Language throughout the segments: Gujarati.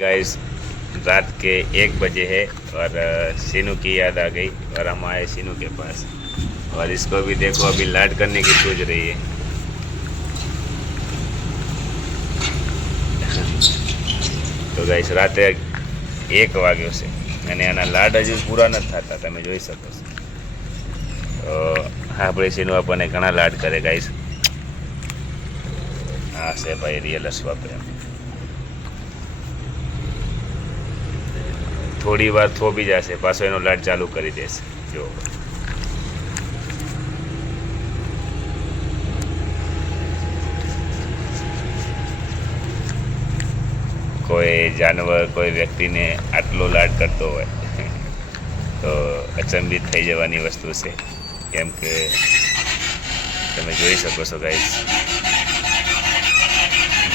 गाइस रात के 1 बजे है और सीनू की याद आ गई और हम आए सीनू के पास और इसको भी देखो अभी लाड करने की सोच रही है। तो गाइस राते 1 વાગ્યો છે અને આના લાડ હજુ પૂરા નથી થતા, તમે જોઈ શકો છો। તો આપણે સીનુ આપણને ઘણા લાડ કરે ગાઈસ। આ છે ભાઈ રિયલ અશ્વા પ્રેમ। થોડી વાર થોભી જશે પાછો એનો લાડ ચાલુ કરી દેશે। જો કોઈ જાનવર કોઈ વ્યક્તિને આટલો લાડ કરતો હોય તો અચંબિત થઈ જવાની વસ્તુ છે, કેમ કે તમે જોઈ શકો છો ગાઈસ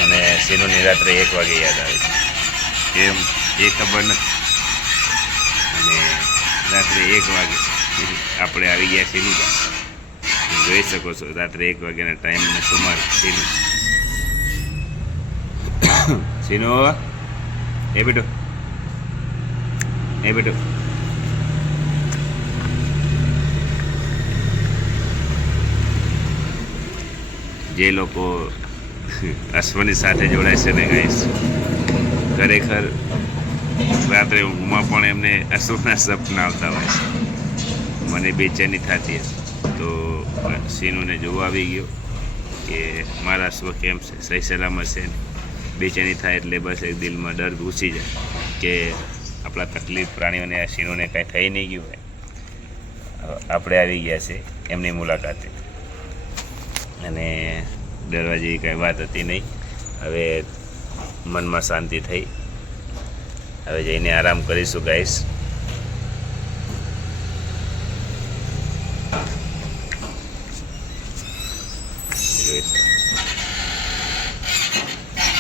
મને સીનુની રાત્રે 1 વાગે યાદ આવે છે, કેમ એ ખબર નથી। અને રાત્રે 1 વાગે આપણે આવી ગયા સીનુ પાસે, જોઈ શકો છો રાત્રે 1 વાગ્યાના ટાઈમના સુમાર સીનુ સીનુ એ બેટો જે લોકો અશ્વની સાથે જોડાય છે ને ગાઈસ, ખરેખર રાત્રે ઊંઘમાં પણ એમને અશ્વના સપના આવતા હોય છે। મને બેચેની થતી હતી તો સીનુને જોવા આવી ગયો કે મારા અશ્વ કેમ છે, સહી સલામત છે ને। બેચેની થાય એટલે બસ એક દિલમાં ડર ઘૂસી જાય કે આપણા તકલીફ પ્રાણીઓને આ સીનુને કાંઈ થઈ નહીં ગયું હોય। આપણે આવી ગયા છે એમની મુલાકાતે અને ડરવા જેવી કાંઈ વાત હતી નહીં। હવે મનમાં શાંતિ થઈ, હવે જઈને આરામ કરીશું ગાઈસ।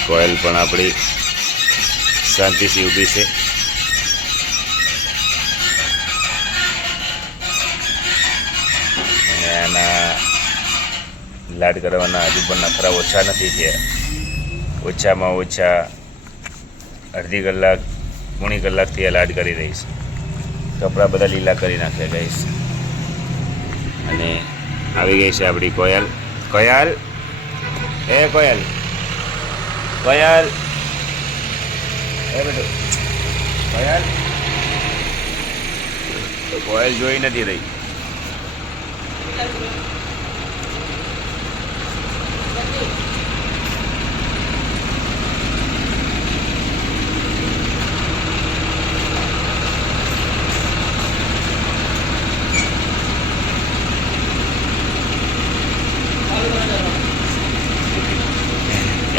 કોયલ પણ આપણી શાંતિથી ઊભી છે। અને આના લાડ કરવાના હજુ પણ નખરા ઓછા નથી થયા। ઓછામાં ઓછા અડધી કલાક પોણી કલાકથી આ લાડ કરી રહી છે। કપડાં બધા લીલા કરી નાખ્યા ગાઈસ અને આવી ગઈ છે આપણી કોયલ। કોયલ એ કોયલ કોયલ એ બેટો કોયલ, તો કોયલ જોઈ નથી રહી।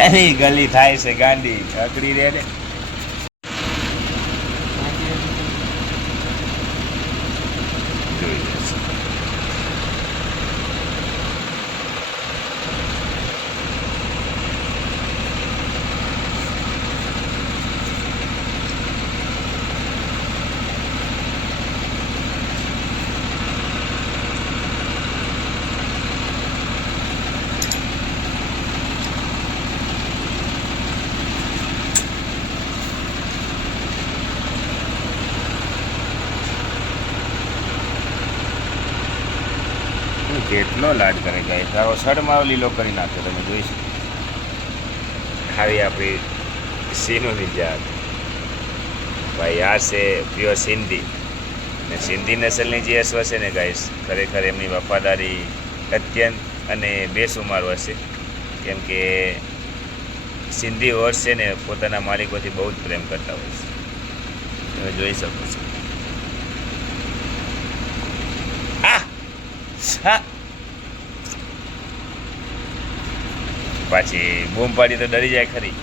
ગલી ગલી થાય છે ગાંડી અકડી રે ને। કેટલો લાડ કરે ગાય, તારો સડમાં લીલો કરી નાખ્યો, તમે જોઈ શકો। આવી આપણી સીનુની જાત ભાઈ। આ છે પ્યોર સિંધી ને સિંધી નસલની જે અશ્વ છે ને ગાઈસ, ખરેખર એમની વફાદારી અત્યંત અને બેસુમાર હશે, કેમ કે સિંધી હોર્સ છે ને પોતાના માલિકોથી બહુ જ પ્રેમ કરતા હોય છે, તમે જોઈ શકો છો। પાછી બૂમ પાડી તો ડરી જાય ખરી।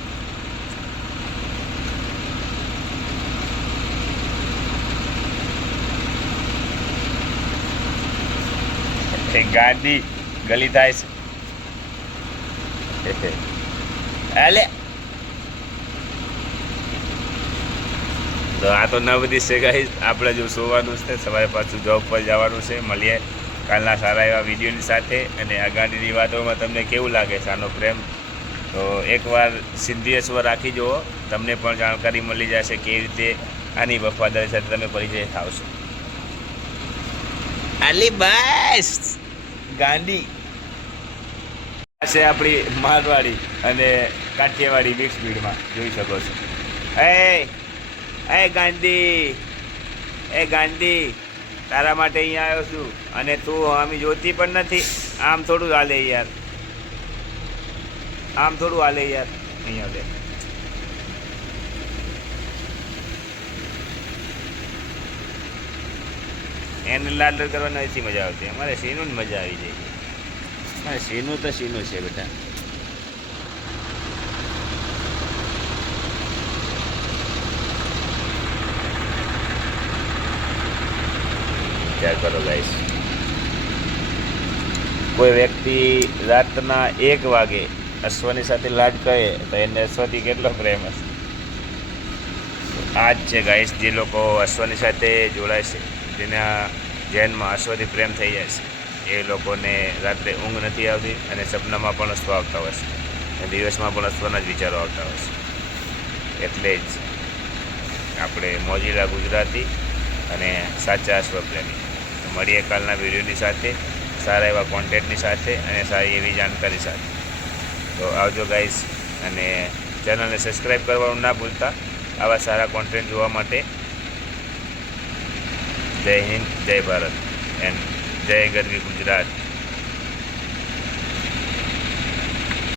ગાડી ગલી થાય છે આલે। તો આ તો નવદી છે ગાઈસ, આપણે જો સોવાનું છે, સવારે પાછું જોબ પર જવાનું છે। મળીએ કાલના સારા એવા વિડીયોની સાથે। અને આ ગાડીની વાતોમાં તમને કેવું લાગે છે આનો પ્રેમ, તો એકવાર સિંધી અશ્વ રાખી જુઓ। તમને પણ જાણકારી મળી જશે કેવી રીતે આની વફાદારી સાથે તમે પરિચય થાવશો. આલી બસ ગાંધી છે આપણી મારવાડી અને કાઠિયાવાડી મિક્સ બ્રીડમાં જોઈ શકો છો. એ ગાંધી તારા માટે અહીંયા આવ્યો છું અને તું આમ જોતી પણ નથી. આમ થોડું હાલે યાર, આમ થોડું હાલે યાર. અહીંયા લે એને લાડ કરવાની નથી મજા આવતી. અમારે સીનું જ મજા આવી જાય. મારે સીનું તો સીનું છે બેટા. વિચાર કરો ગાઈસ, કોઈ વ્યક્તિ રાતના 1 વાગે અશ્વની સાથે લાડ કહે તો એને અશ્વથી કેટલો પ્રેમ હશે. આ જ છે ગાઈસ, જે લોકો અશ્વની સાથે જોડાય છે, જેના ધ્યાનમાં અશ્વથી પ્રેમ થઈ જાય છે, એ લોકોને રાત્રે ઊંઘ નથી આવતી અને સપનામાં પણ અશ્વ આવતા હોય છે અને દિવસમાં પણ અશ્વના જ વિચારો આવતા હોય છે. એટલે જ આપણે મોજીલા ગુજરાતી અને સાચા અશ્વપ્રેમી મળીએ કાલના વિડીયોની સાથે, સારા એવા કોન્ટેન્ટની સાથે અને સારી એવી જાણકારી સાથે. તો આવજો ગાઈસ, અને ચેનલને સબસ્ક્રાઈબ કરવાનું ના ભૂલતા આવા સારા કોન્ટેન્ટ જોવા માટે. જય હિન્દ, જય ભારત એન્ડ જય ગરવી ગુજરાત.